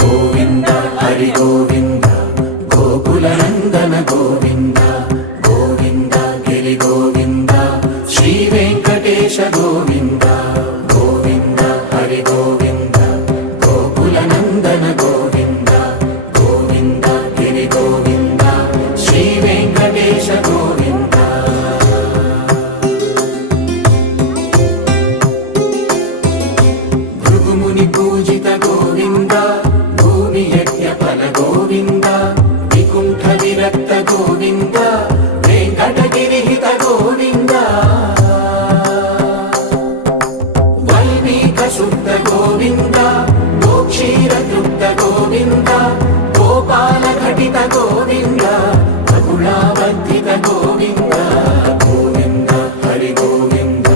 గోవింద హరి గోవింద గోకుల నందన గోవింద గోవింద గిరి గోవింద శ్రీ వెంకటేశ గోవింద గోవింద హరి గోవింద గోకుల నందన గోవింద గోవింద గిరి గోవింద శ్రీ వెంకటేశ గోవింద భృగుముని పూజిత గోవింద భూమి యజ్ఞ ఫల గోవింద వికుంఠ విరక్త గోవింద వెంకటగిరిహిత గోవింద వల్మీక శుద్ధ గోవింద గోక్షీర తృప్త గోవింద గోపాల ఘటిత గోవింద బహుళావర్ధిత గోవింద గోవింద హరి గోవింద.